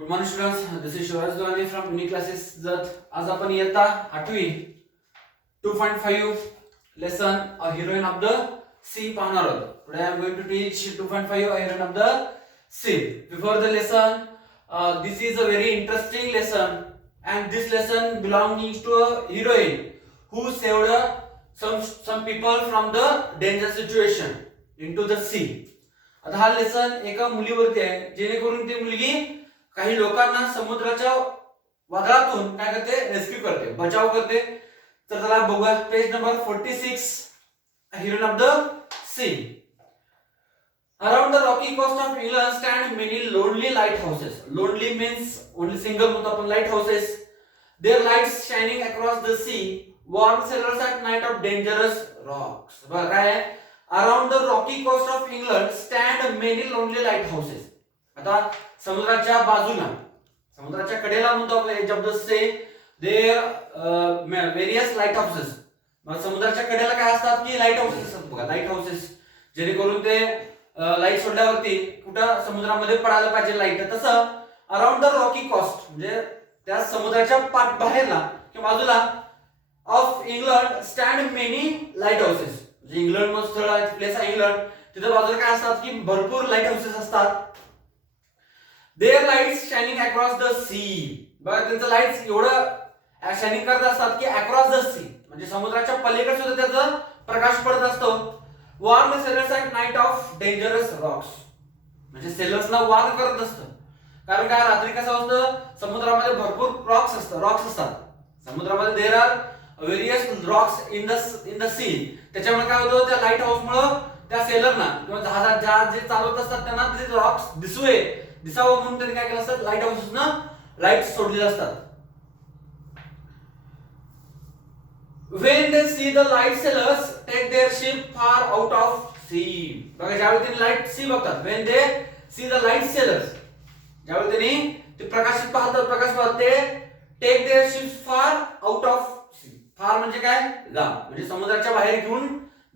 Good morning students, this is Shivaji Dovane from unique classes Jat. आज आपण इयत्ता 8वी 2.5 lesson a heroine of the sea पाहणार आहोत. Today I am going to teach 2.5 a heroine of the sea. Before the lesson, this is a very interesting lesson, and this lesson belonging to a heroine who saved some people from the danger situation into the sea. आता हा lesson एका मुलीवरती आहे, जेणेकरून ती मुलगी काही लोकांना समुद्राच्या वादळातून काय करते, रेस्क्यू करते, बचाव करते. तर चला बघूया page number 46, heroine of the sea. Around the rocky coast of England stand many lonely lighthouses. Lonely means only single म्हणतो आपण lighthouses. Their lights shining across the sea warn sailors at night of dangerous rocks. बघा काय आहे, around the rocky coast of England stand many lonely lighthouses. आता समुद्राच्या बाजूला, समुद्राच्या कडेला म्हणतो आपण शब्द से there various lighthouses. मग समुद्राच्या कडेला काय असतात की लाईट हाऊसेस असतात. बघा लाईट हाऊसेस, जेणेकरून ते लाईट सोडल्यावरती कुठं समुद्रामध्ये पडायला पाहिजे लाईट. तसं अराउंड द रॉकी कॉस्ट म्हणजे त्या समुद्राच्या बाहेरला किंवा बाजूला of England stand many light houses. म्हणजे इंग्लंड मध्ये स्थळ आहे, प्लेस आहे इंग्लंड, तिथे बाजूला काय असतात की भरपूर लाईट हाऊसेस असतात. Their lights shining across the sea. बघा त्यांचं लाईट्स एवढं शायनिंग करत असतात की अक्रॉस द सी म्हणजे समुद्राच्या पलीकडे सुद्धा त्याचा प्रकाश पडत असतो. Warn sailors at night of dangerous rocks. म्हणजे सेलर्सना वॉर्न करत असतं. कारण काय, रात्री कसं असतं, समुद्रामध्ये भरपूर रॉक्स असतात. समुद्रामध्ये there are various rocks in the sea. त्याच्यामुळे काय होतं, त्या लाईट हाऊस मुळे त्या सेलरना किंवा जहाज जे चालवत असतात त्यांना ते रॉक्स दिसावं म्हणून त्यांनी काय केलं असतं, लाईट हाऊसना लाईट सोडलेले असतात. When they see the light sailors take their ship far out of sea. बघा ज्यावेळी त्यांनी लाईट सी बघतात, when they see the light sailors, ज्यावेळी त्यांनी ते प्रकाश पाहतात ते take their ships far out of sea. फार म्हणजे काय, लांब, म्हणजे समुद्राच्या बाहेर घेऊन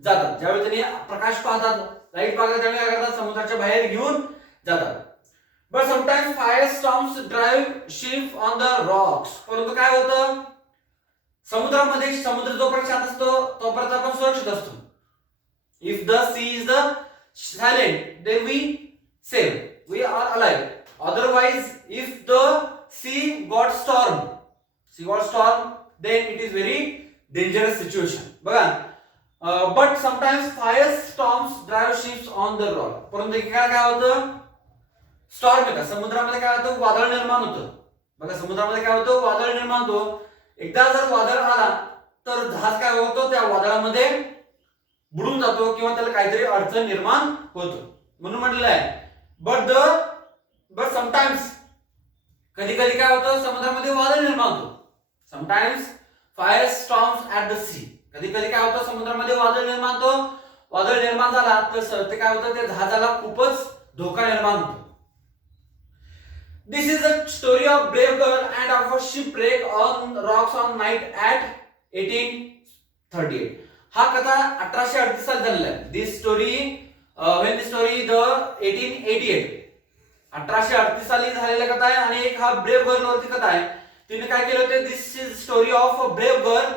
जातात. ज्यावेळी त्यांनी प्रकाश पाहतात, लाईट पाहतात, त्यावेळी काय करतात, समुद्राच्या बाहेर घेऊन जातात. But sometimes fire storms drive ship on the rocks. परंतु काय होतं, समुद्रामध्ये समुद्र जोपर्यंत शांत असतो तोपर्यंत आपण सुरक्षित असतो. If the sea is the silent then we safe, we are alive. Otherwise if the sea got storm then it is very dangerous situation. बघा but sometimes fire storms drive ships on the rock. परंतु काय होतं, storm येतात समुद्रामध्ये, काय होतं, वादळ निर्माण होतं. बघा समुद्रामध्ये काय होतं, वादळ निर्माण होतं. एकदा जर वादळ आला तर जहाज काय होतो, त्या वादळामध्ये बुडून जातो किंवा त्याला काहीतरी अडचण निर्माण होतो. म्हणून म्हटलेलं आहे बट समटाइम्स, कधी कधी काय होतं, समुद्रामध्ये वादळ निर्माण होतो. Sometimes fire storms at the sea. कधी कधी काय होतं, समुद्रामध्ये वादळ निर्माण होतो. वादळ निर्माण झाला तर ते काय होतं, त्या जहाजाला खूपच धोका निर्माण होतो. This is the story of brave girl and of a shipwreck on rocks on night at 1838. हा कथा 1838 साली झालेला आहे. This story when the story the 1888 1838 साली झालेली कथा आहे. आणि एक हा ब्रेव गर्ल वरती कथा आहे. तिने काय केलं होतं, this is story of a brave girl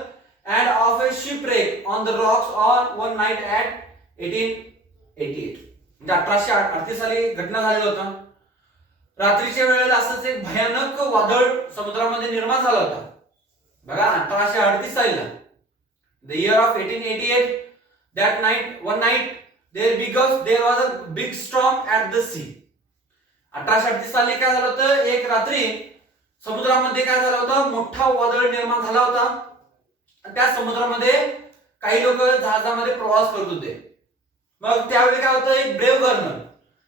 and of a shipwreck on the rocks on one night at 1888. म्हणजे 1838 साली घटना झालेली होती. रात्रीच्या वेळेला असंच एक भयानक वादळ समुद्रामध्ये निर्माण झाला होता. बघा 1838 सालीला, the year of 1888, that night one night there was a big storm at the sea. 1838 साली काय झालं होतं, एक रात्री समुद्रामध्ये काय झालं होतं, मोठा वादळ निर्माण झाला होता. त्या समुद्रामध्ये काही लोक जहाजामध्ये प्रवास करत होते. मग त्यावेळी काय होतं, एक ब्रेव गर्ल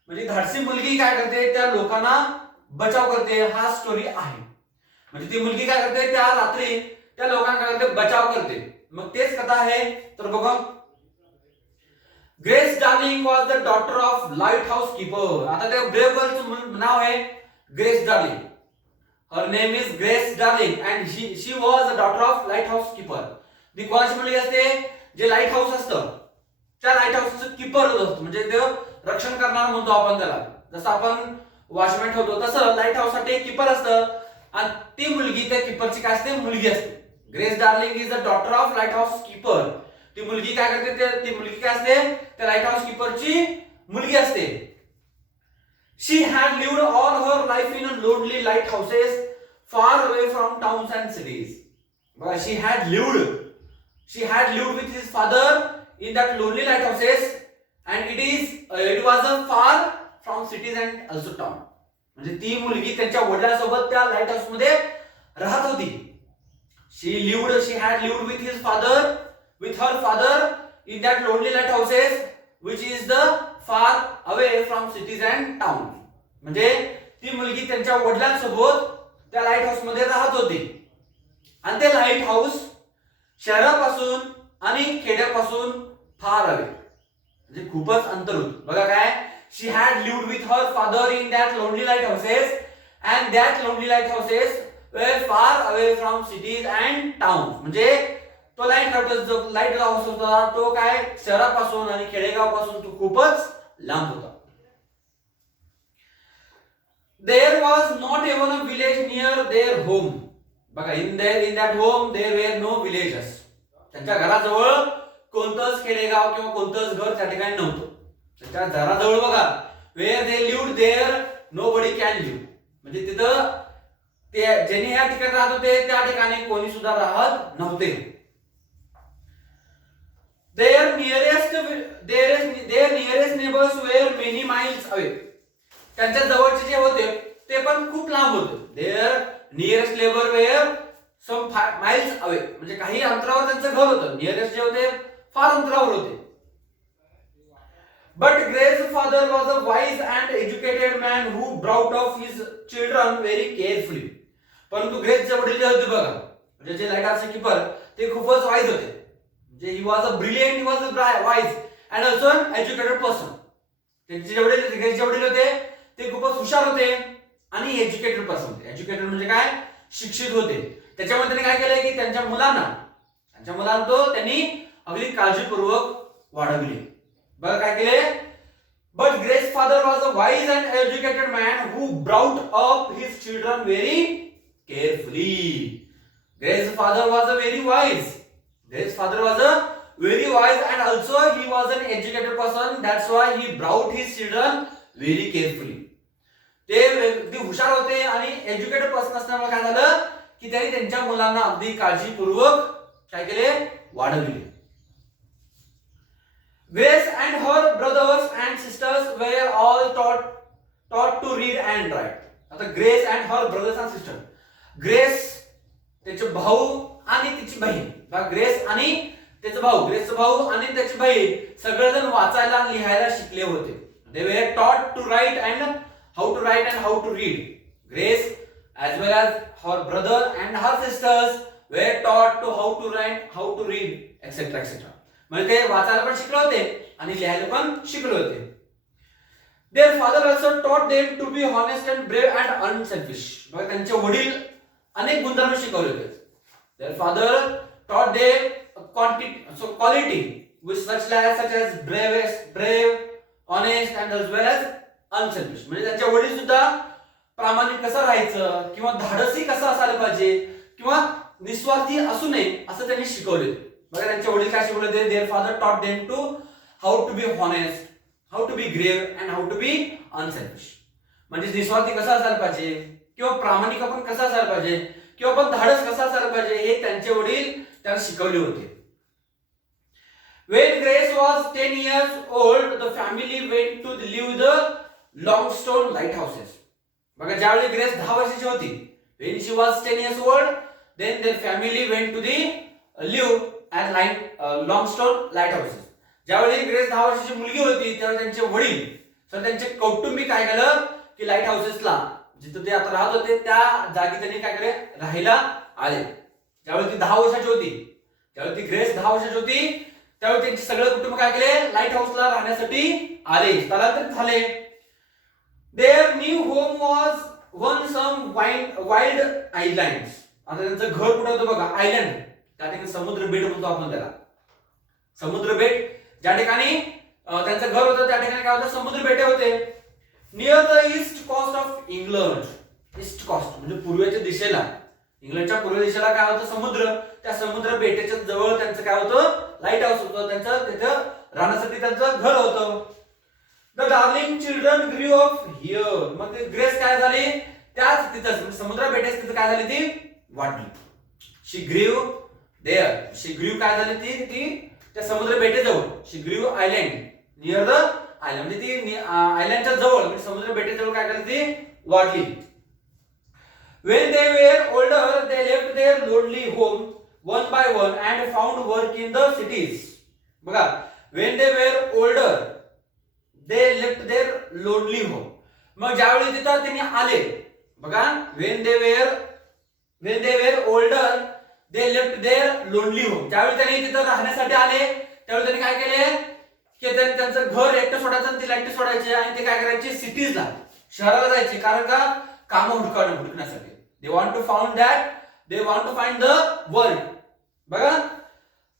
म्हणजे धाडसी मुलगी काय करते, त्या लोकांना बचाव करते. हा स्टोरी आहे. म्हणजे ती मुलगी काय करते, त्या रात्री त्या लोकांना काय करते, बचाव करते. मग तेच कथा आहे. तर बघा, grace darling was the daughter of light house keeper. आता त्या ब्रेव गर्लचं नाव आहे grace darling. Her name is grace darling and she was the daughter of light house keeper. ती कोणाची मुलगी असते, जे लाईट हाऊस असतं त्या लाईट हाऊसचं कीपर असतं. म्हणजे ते रक्षण करणार म्हणतो आपण त्याला. जसं आपण वॉचमॅन ठेवतो तसं लाईट हाऊस साठी एक कीपर असतं आणि ती मुलगी त्या कीपरची काय असते मुलगी असते. Grace darling is the daughter of light house keeper. ती मुलगी काय करते ती मुलगी काय असते त्या लाईट हाऊस कीपरची मुलगी असते. She had lived all her life in a lonely lighthouses far away from towns and cities. But she had lived with his father in that lonely lighthouses and it was a far from cities and also town. म्हणजे ती मुलगी त्यांच्या वडिलांसोबत त्या light house मध्ये राहत होती. she had lived with her father in that lonely lighthouses which is the far away from cities and towns. म्हणजे ती मुलगी त्यांच्या वडिलांसोबत त्या लाईट हाऊस मध्ये राहत होती आणि ते लाईट हाऊस शहरापासून आणि खेड्यापासून फार हवे म्हणजे खूपच अंतर होतं. बघा काय she had lived with her father in that lonely light houses and that lonely light houses were far away from cities and towns. म्हणजे तो लाईट हाऊस होता तो काय शहरापासून आणि खेडेगावापासून तो खूपच लांब होता. There was not even a village near their home. बघा in that home there were no villages. त्यांच्या घराजवळ कोणतंच खेडेगाव किंवा कोणतंच घर त्या ठिकाणी नव्हतं. त्यांच्या घराजवळ बघा where they lived there nobody can live. म्हणजे तिथं ते ज्यांनी या ठिकाणी राहत होते त्या ठिकाणी कोणी सुद्धा राहत नव्हते. Their nearest neighbors were many miles away. त्यांच्या जवळचे जे होते ते पण खूप लांब होते. Their nearest neighbour were some miles away म्हणजे काही अंतरावर त्यांचं घर होतं. नियरेस्ट जे होते फार अंतरावर होते. But grace father was a wise and educated man who brought up his children very carefully. परंतु ग्रेसचे वडील जे होते बघा म्हणजे जे लाईट हाऊसचे कीपर ते खूपच वाईज होते. म्हणजे he was a brilliant he was a wise and also an educated person. त्यांचे जे वडील ग्रेसचे वडील होते ते खूपच हुशार होते आणि एज्युकेटेड पर्सन होते. एज्युकेटेड म्हणजे काय शिक्षित होते. त्याच्यामुळे त्यांनी काय केलंय की त्यांच्या मुलांना तो त्यांनी अगदी काळजीपूर्वक वाढविले. बघा काय केले but grace father was a wise and educated man who brought up his children very carefully. Grace father was a very wise. Grace father was a very wise and also he was an educated person. That's why he brought his children very carefully. ते अगदी हुशार होते आणि educated person असल्यामुळे काय झालं की त्यांनी त्यांच्या मुलांना अगदी काळजीपूर्वक काय केले वाढविले. Grace and her brothers and sisters were all taught to read and write. आता Grace and her brothers and sister Grace त्याचे भाऊ आणि तिची बहीण. ग्रेस आणि त्याचा भाऊ ग्रेसचा भाऊ आणि त्याची बहीण सगळेजण वाचायला आणि लिहायला शिकले होते. They were taught to write and how to read. Grace as well as her brother and her sisters were taught to how to write, how to read, etc. म्हणजे ते वाचायला पण शिकले होते आणि लिहायला पण शिकले होते. Their father also taught them to be honest and brave and unselfish. बघा त्यांचे वडील अनेक गुणधर्म शिकवले होते. Their father taught them quality which such as brave, honest and as well as unselfish. म्हणजे त्यांच्या वडील सुद्धा प्रामाणिक कसं राहायचं किंवा धाडसी कसं असायला पाहिजे किंवा निस्वार्थी असू नये असं त्यांनी शिकवले. बघा त्यांच्या वडील काय शिकवले होते. Their father taught them to how to be honest, how to be brave and how to be unselfish. म्हणजे निस्वार्थी कसं असायला पाहिजे किंवा प्रामाणिक आपण कसं असायला पाहिजे किंवा आपण धाडस कसं असायला पाहिजे हे त्यांचे वडील त्यांना शिकवले होते. When Grace was 10 years old, the family went to live the Longstone lighthouses. बघा ज्यावेळी ग्रेस 10 वर्षाची होती, when she was 10 years old, then their family went to live at Longstone lighthouses. ज्यावेळी ग्रेस 10 वर्षाची मुलगी होती त्यावेळी त्यांचे वडील त्यांचे कौटुंबिक काय केलं की लाईट हाऊसेसला जिथे ते आता राहत होते त्या जागी त्यांनी काय केले राहायला आले. ज्यावेळी ती 10 वर्षाची होती, त्यावेळी ती ग्रेस 10 वर्षाची होती त्यावेळी त्यांचे सगळे कुटुंब काय केले लाईट हाऊसला राहण्यासाठी आले, स्थलांतरित झाले. Their new home was one some wild islands. आता त्यांचं घर कुठे होतं बघा आयलँड, त्या ठिकाणी समुद्र बेट म्हणतो आपण त्याला. समुद्र बेट ज्या ठिकाणी त्यांचं घर होतं त्या ठिकाणी काय होतं समुद्र बेटे होते. Near the east coast of England. East coast म्हणजे पूर्वेच्या दिशेला, इंग्लंडच्या पूर्व दिशेला काय होतं, समुद्र. त्या समुद्र बेटाच्या जवळ त्यांचं काय होतं, लाईट हाऊस होतं. त्यांचं तिथं राहण्यासाठी त्यांचं घर होतं. The darling children grew up here. मग ते ग्रेस काय झाली, त्याच तिथं समुद्र बेटाच्या तिथं काय झाली, ती वाढली. शी ग्रीव देअर. शी ग्रीव काय झाली, ती त्या समुद्र बेटाजवळ. शी ग्रीव आयलँड नियर द आयलँड, म्हणजे ती आयलँडच्या जवळ म्हणजे समुद्र बेटाजवळ काय झाली, ती वाढली. When they were older, they left their lonely home one by one and found work in the cities. बघा, when they were older, they left their lonely home. मग ज्यावेळी तिथं त्यांनी आले, बघा, when they were older, they left their lonely home. ज्यावेळी त्यांनी तिथं राहण्यासाठी आले, त्यावेळी त्यांनी काय केले की त्यांनी त्यांचं घर एकटं सोडायचं आणि तिला एकटं सोडायचे आणि ते काय करायचे, सिटीजला, शहराला जायचे. कारण का, काम हुडकण्यासाठी. They want to find the world. बघा,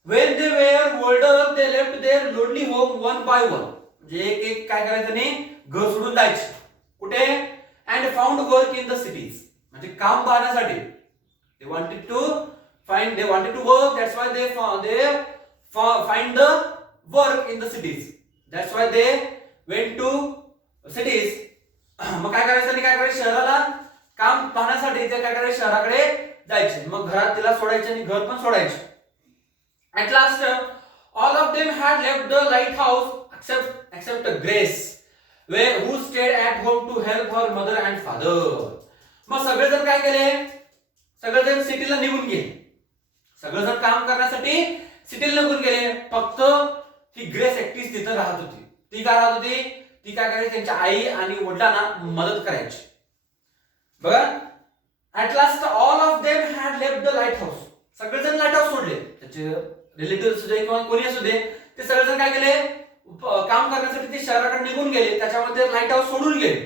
when they were older, they left their lonely home one by one. म्हणजे एक काय करायचं नाही, घर सोडून जायचे. कुठे, and found work in the cities. म्हणजे काम पाहण्यासाठी. They wanted to work. That's why they find the work in the cities. That's why they went to cities. मग काय करायचं, शहराला काम पाहण्यासाठी ते काय करायचे, शहराकडे जायचे. मग घरात तिला सोडायचे आणि घर पण सोडायचे. At last, all of them had left the lighthouse except Grace, who stayed at home to help her mother and father. मग सगळेजण काय केले, सगळेजण सिटीला निघून गेले. सगळेजण काम करण्यासाठी सिटीला निघून गेले. फक्त ही ग्रेस एकटीच तिथं राहत होती. ती काय राहत होती, ती काय करायची, त्यांच्या आई आणि वडिलांना मदत करायची. बघा, at last all of them had left the light house. सगळेजण लाईट हाऊस सोडले. त्याचे रिलेटिव्ह असू दे किंवा कोणी असू दे, ते सगळेजण काय केले, काम करण्यासाठी ते शहराकडे निघून गेले. त्याच्यामध्ये लाईट हाऊस सोडून गेले.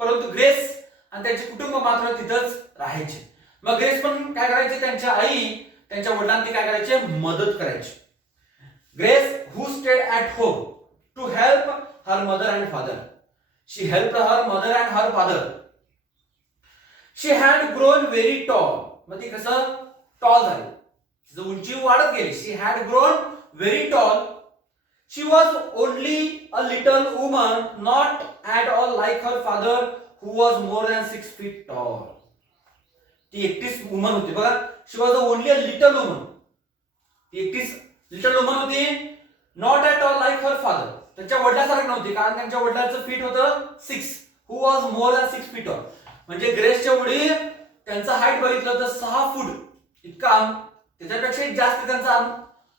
परंतु ग्रेस आणि त्यांचे कुटुंब मात्र तिथंच राहायचे. मग ग्रेस पण काय करायचे, त्यांच्या आई, त्यांच्या वडिलांना काय करायचे, मदत करायची. Grace who stayed at home to help her mother and father. She help her mother and her father. She had grown very tall. मग ती कसं टॉल झाली, तिची उंची वाढत गेली. She had grown very tall. She was only a little woman, not at all like her father, who was more than 6 feet tall. ती एकटीच वुमन होती. बघा, she was only a little woman. ती एकटीच लिटल वुमन होती. Not at all like her father. त्यांच्या वडिलांसारखी नव्हती, कारण त्यांच्या वडिलांचं फीट होतं 6, who was more than 6 feet tall. म्हणजे ग्रेसच्या वडील त्यांचा हाईट बघितलं तर 6 फूट इतका, त्याच्यापेक्षा जास्त त्यांचा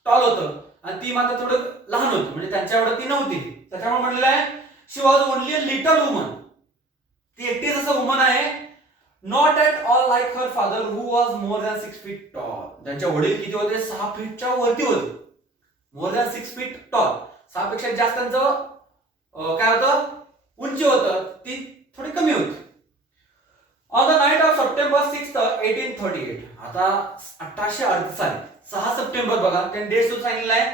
टॉल होतं आणि ती मात्र थोडं लहान होती. म्हणजे त्यांच्या एवढं ती नव्हती. त्याच्यामुळे म्हणलेलं आहे she was only a little woman. ती एकटीच असं वुमन आहे. Not at all like her father who was more than 6 feet tall. त्यांच्या वडील किती होते, 6 फीटच्या वरती होते. मोर दॅन 6 फीट टॉल, 6 पेक्षा जास्त त्यांचं काय होतं, उंची होतं, ती थोडी कमी होती. On the night of September 6th, 1838. आता 1838 साली 6 सप्टेंबर बघा, त्यांनी डेट सुद्धा सांगितलेला आहे.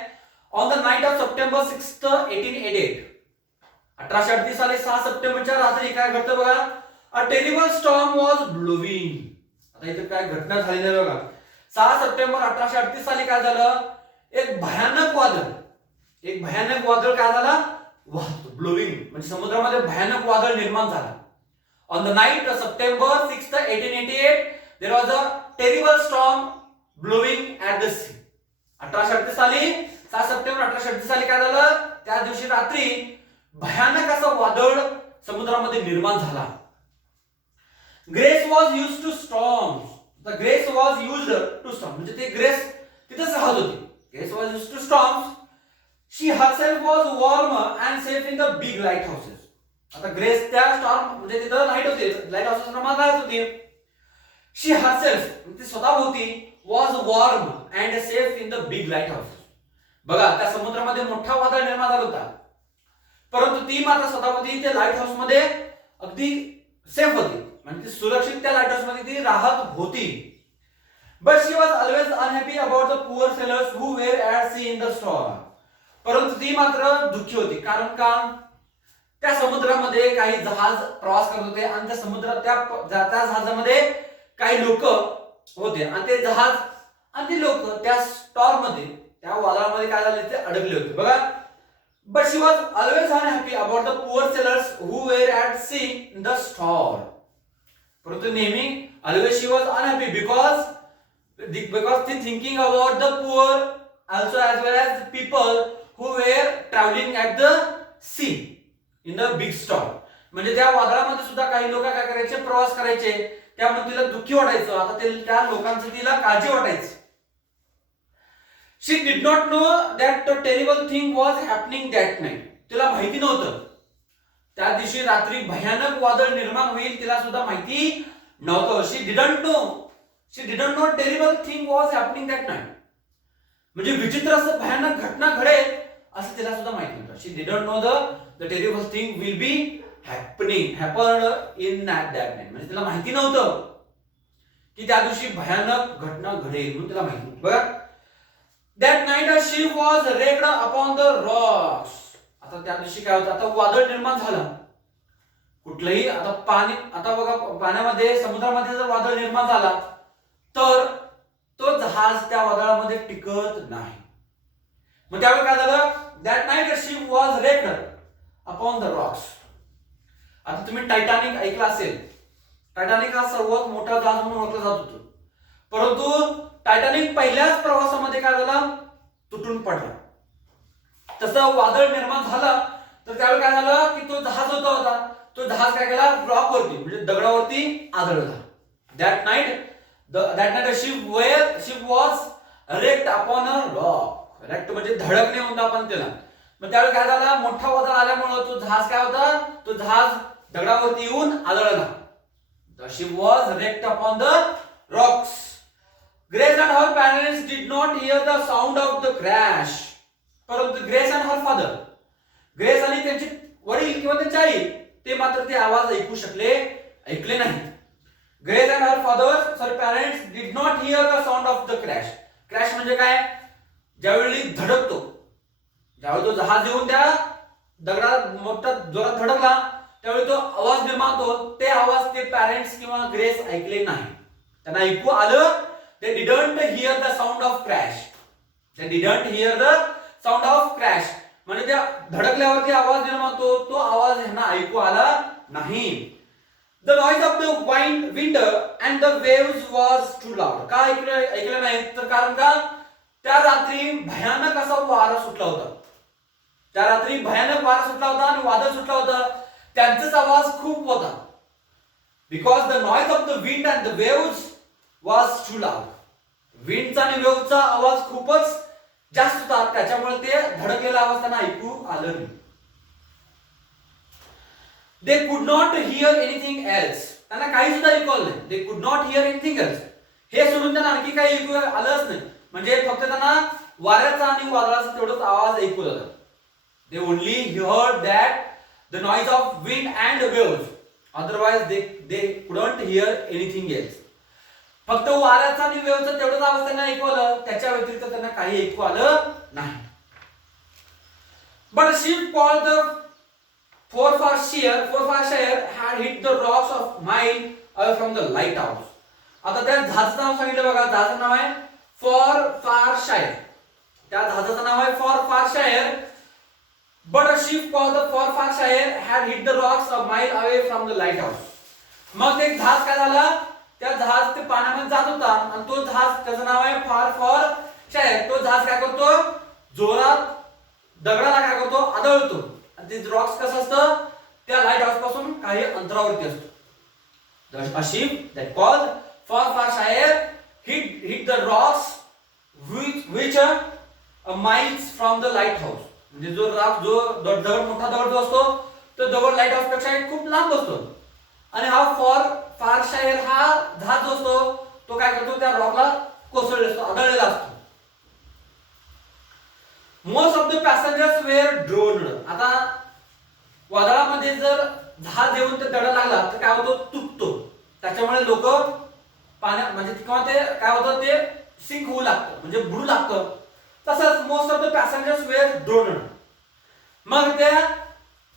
On the night of September 6th, 1888. 1838 साली 6 सप्टेंबरच्या रात्री काय घडतं बघा. A terrible storm was blowing. आता इथे काय घटना झाली नाही बघा. 6 सप्टेंबर 1838 साली काय झालं, एक भयानक वादळ काय झालं, ब्लोविंग म्हणजे समुद्रामध्ये भयानक वादळ निर्माण झाला. On the night of September 6th, 1888, there was a terrible storm blowing at the sea. 1838 साली 6 सप्टेंबर 1838 साली काय झालं, त्या दिवशी रात्री भयानक असं वादळ समुद्रामध्ये निर्माण झाला. Grace was used to storms. The Grace was used to storm म्हणजे ते ग्रेस तिथेच राहत होती. Grace was used to storms. She herself was warm and safe in the big lighthouses. आता ग्रेस त्या स्टॉर्म म्हणजे तिथं लाईट होती, लाईट हाऊसेस राहत होती. शी हरसेल्फ ती स्वतः होती, was warm and safe in the big lighthouses. बघा, त्या समुद्रामध्ये मोठा वादळ निर्माण झाला होता, परंतु ती मात्र स्वतः होती त्या लाईट हाऊस मध्ये अगदी सेफ होती, म्हणजे ती सुरक्षित त्या लाईट हाऊस मध्ये ती राहत होती. But she was always unhappy about the poor sailors who were at sea in the storm. परंतु ती मात्र दुःखी होती. कारण का, त्या समुद्रामध्ये काही जहाज प्रवास करत होते आणि त्या समुद्रात त्या जहाजामध्ये काही लोक होते आणि ते जहाज आणि ते लोक त्या स्टॉर्म मध्ये त्या वादळामध्ये काय झाले ते अडकले होते बघा. But she was always unhappy about the poor sailors who were at sea in the storm. परंतु नेहमी always she was unhappy because ती thinking about the poor also as well as the people who were traveling at the sea in the big storm. म्हणजे त्या वादळामध्ये सुद्धा काही लोक काय करायचे प्रवास करायचे त्यामुळे तिला दुःखी वाटायचं. आता त्या लोकांचं तिला काळजी वाटायची. She did not know that a terrible thing was happening that night. तिला माहिती नव्हतं त्या दिवशी रात्री भयानक वादळ निर्माण होईल तिला सुद्धा माहिती नव्हतं. She didn't know terrible thing was happening that night. म्हणजे विचित्र असं भयानक घटना घडेल असं तिला सुद्धा माहिती नव्हतं. She didn't know the terrible thing will be happened in that night. म्हणजे तिला माहिती नव्हतं की त्या दिवशी भयानक घटना घडेल म्हणून तिला माहिती नव्हतं. बघा that night a ship was raked upon the Roxx. आता त्या दिवशी काय होतं आता वादळ निर्माण झालं कुठलंही आता पाणी आता बघा पाण्यामध्ये समुद्रामध्ये जर वादळ निर्माण झाला तर तो जहाज त्या वादळामध्ये टिकत नाही. मग त्यावेळी काय झालं that night a ship was raked upon the Roxx. आता तुम्ही टायटॅनिक ऐकलं असेल. टायटॅनिक हा सर्वात मोठा जहाज म्हणून ओळखला जात होतं. परंतु टायटॅनिक पहिल्याच प्रवासामध्ये काय झालं तुटून पडला. तसं वादळ निर्माण झालं तर त्यावेळी काय झालं की तो जहाज होता तो जहाज काय केला रॉक वरती म्हणजे दगडावरती आदळला. That night a ship was wrecked upon a rock. wrecked म्हणजे धडकणे म्हणतो आपण त्याला. मग त्यावेळी काय झाला मोठा वादळ आल्यामुळे तो जहाज काय होता तो जहाज दगडावरती येऊन आदळला. The ship was wrecked upon the rocks. Grace and her parents did not hear the sound of the crash. परंतु grace and her father, grace आणि त्यांचे वडील किंवा त्यांची आई ते मात्र ते आवाज ऐकले नाही. Grace and her parents did not hear the sound of the crash. Crash म्हणजे काय ज्यावेळी धडकतो ज्यावेळी तो जहाज येऊन त्या दगडात मोठा जोरात धडकला त्यावेळी तो आवाज निर्माण होतो ते आवाज ते पॅरेंट्स किंवा ग्रेस ऐकले नाही. त्यांना ऐकू आलं they didn't hear the sound of crash. They didn't hear the sound of crash. म्हणजे त्या धडकल्यावरती आवाज निर्माण होतो तो आवाज यांना ऐकू आला नाही. The noise of the wind and the waves was too loud. का ऐकलं नाही तर कारण का त्या रात्री भयानक असा वारा सुटला होता. त्या रात्री भयानक वारा सुटला होता आणि वादळ सुटला होता त्यांचाच आवाज खूप होता. Because the noise of the wind and the waves was too loud. विंडचा आणि वेव्हचा आवाज खूपच जास्त होता त्याच्यामुळे ते धडकलेला आवाज त्यांना ऐकू आलं नाही. They could not hear anything else. त्यांना काही सुद्धा ऐकू आलं नाही. They could not hear anything else. हे सोडून त्यांना आणखी काही ऐकू आलंच नाही. म्हणजे फक्त त्यांना वाऱ्याचा आणि वादळाचा तेवढाच आवाज ऐकू आला. They only heard that the noise of wind and waves. Otherwise they couldn't hear anything else. फक्त वाऱ्याचा आणि वेव्हचा तेवढाच आवाज त्यांना ऐकू आलं त्याच्या व्यतिरिक्त त्यांना काही ऐकू आलं नाही. But a ship called the Forfarshire had hit the rocks of mile away from the lighthouse. आता त्या जहाजाचं नाव सांगितलं बघा जहाजाचं नाव आहे Forfarshire. त्या जहाजाचं नाव आहे Forfarshire. But a ship called the Forfarshire had hit the rocks a mile away from the lighthouse. मग ते जहाज काय झालं त्या जहाज ते पाण्यामध्ये जात होता आणि तो जहाज त्याचं नाव आहे Forfarshire. तो जहाज काय करतो जोरात दगडाला काय करतो आदळतो. ते रॉक्स कसं असतं त्या लाईट हाऊस पासून काही अंतरावरती असतो. A ship that called Forfarshire hit the rocks which a miles from the lighthouse. म्हणजे जो दगड मोठा दगड जो असतो तो दगड लाईट हाऊस पेक्षा खूप लांब असतो आणि हा Forfarshire हा जहाज जो असतो तो काय करतो त्या रॉकला कोसळलेला असतो आदळलेला असतो. Most of the passengers were drowned. आता वादळामध्ये जर जहाज येऊन ते दडा लागला तर काय होतं तुटतो त्याच्यामुळे लोक पाण्यात म्हणजे किंवा ते काय होतं ते सिंक होऊ लागतं म्हणजे बुडू लागतं. तसंच most of the passengers were drowned. मग त्या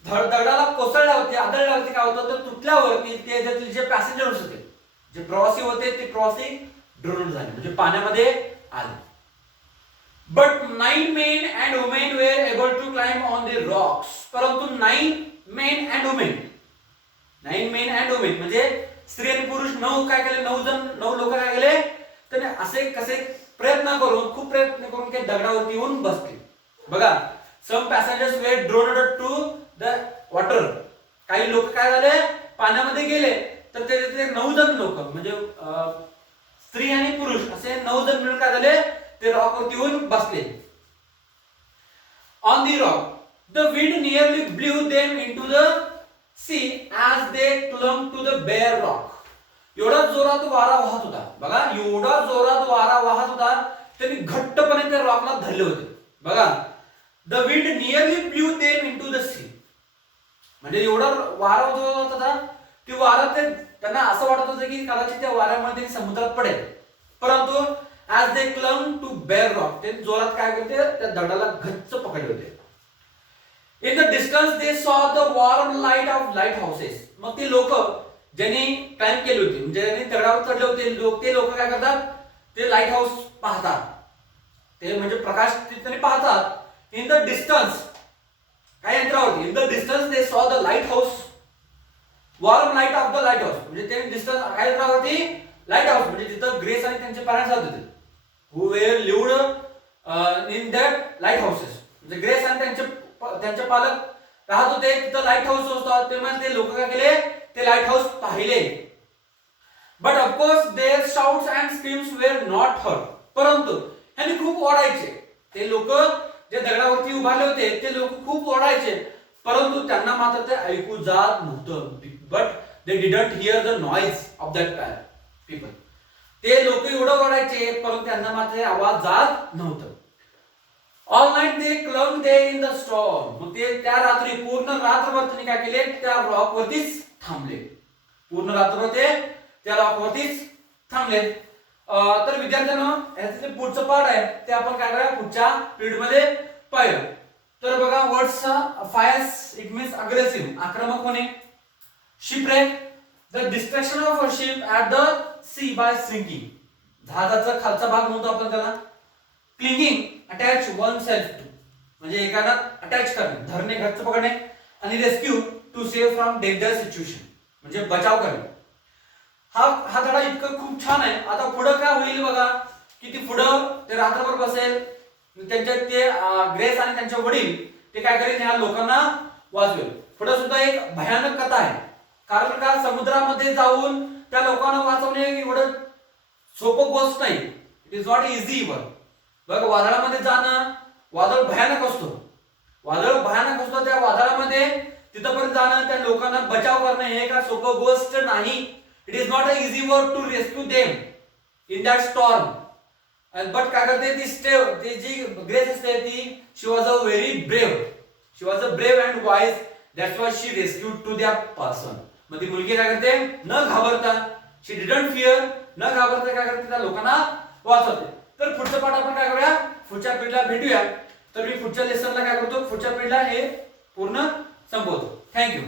दगडाला कोसळल्यावरती आदळल्यावरती काय होतं तर तुटल्यावरती त्याच्यातील जे पॅसेंजर्स होते, जे प्रवासी होते, ते प्रवासी ड्रोन झाले म्हणजे पाण्यामध्ये आले. But 9 men and women were able to climb on the rocks. परंतु 9 men and women म्हणजे स्त्री आणि पुरुष 9 काय केले, 9 लोक काय केले तर असे कसे खूप प्रयत्न करून ते दगडावरती येऊन बसले. बघा, some passengers were drowned to the water. काही लोक काय झाले पाण्यामध्ये गेले तर ते 9 जण लोक म्हणजे स्त्री आणि पुरुष असे 9 जण मिळून काय झाले ते रॉक वरती येऊन बसले. On the rock the wind nearly blew them into the sea as they clung to the bare rock. एवढा जोरात वारा वाहत होता. बघा, एवढा जोरात वारा वाहत होता त्यांनी घट्टपणे त्या रॉकला धरले होते. बघा, the wind nearly blew them into the sea म्हणजे एवढा वारा जोरात होता की वारा त्यांना असं वाटत होतं की कदाचित त्या वाऱ्यामुळे ते समुद्रात पडेल. परंतु as they clung to bare rock ते जोरात काय करते त्या दगडाला घच्च पकडले होते. In the distance they saw the warm light of lighthouses. मग ते लोक ज्यांनी क्लाइंब केली होती म्हणजे ज्यांनी दगडावर चढले होते ते लोक काय करतात ते लाईट हाऊस पाहतात. ते म्हणजे प्रकाश तिथे पाहतात. इन द डिस्टन्स काय यंत्रावरती in the distance they saw the lighthouse warm light of the lighthouse म्हणजे ते डिस्टन्स काय यंत्रावरती लाईट हाऊस म्हणजे तिथं ग्रेस आणि त्यांचे पॅरेंट्स राहत होते who were lived in that light houses. म्हणजे ग्रेस आणि त्यांचे पालक राहत होते तिथं लाईट हाऊस होता. तेव्हा ते लोक काय केले ते लाईट हाऊस पाहिले. But of course their shouts and screams were not heard. परंतु ह्यांनी खूप ओरडायचे. ते लोक जे दगडावरती उभारले होते ते लोक खूप ओरडायचे परंतु त्यांना मात्र ते ऐकू जात नव्हतं. But they didn't here the noise of that people. ते लोक एवढं ओरडायचे परंतु त्यांना मात्र आवाज जात नव्हतं. All night they clang they in the storm. मग ते त्या रात्री पूर्ण रात्रभर त्यांनी काय केले त्या रॉक वरतीच थांबले. पूर्ण रात्रभर ते त्या रॉक वरतीच थांबले. तर विद्यार्थ्यांनो याचे पुढचं पार्ट आहे ते आपण काय करूया पुढच्या पिरियड मध्ये पाहूया. तर बघा, words fierce it means aggressive आक्रमक होणे. Shipwreck the destruction of a ship at the sea by sinking. जहाजाचा खालचा भाग म्हणतो आपण त्याला. Clinging attach oneself to म्हणजे एखादा अटॅच करणे धरणे घट्ट पकडणे. आणि rescue to save from danger situation म्हणजे बचाव करणे. हा धडा इतकं खूप छान आहे. आता पुढे काय होईल बघा की ती पुढं ते रात्रभर बसेल. त्यांच्या ते ग्रेस आणि त्यांचे वडील ते काय करेल ह्या लोकांना वाचवेल. पुढे सुद्धा एक भयानक कथा आहे. कारण का समुद्रामध्ये जाऊन त्या लोकांना वाचवणे एवढं सोपं गोष्ट नाही. It is not easy even. बघ, वादळामध्ये जाणं वादळ भयानक असतो. त्या वादळामध्ये तिथपर्यंत जाणं त्या लोकांना बचाव करणं हे का सोपं गोष्ट नाही. It is not a easy work to rescue them in that storm. But काय करते ती जी ग्रेस असते ती she was a very brave. She was a brave and wise. That's why she rescued to that person. मग ती मुलगी काय करते न घाबरता शी डिडंट फिअर न घाबरता काय करते त्या लोकांना वाचवते. तर पुढचं पाठ आपण काय करूया पुढच्या पिरियडला भेटूया. तर मी पुढच्या लेसनला काय करतो पुढच्या पिरियडला हे पूर्ण संपवतो. थँक्यू.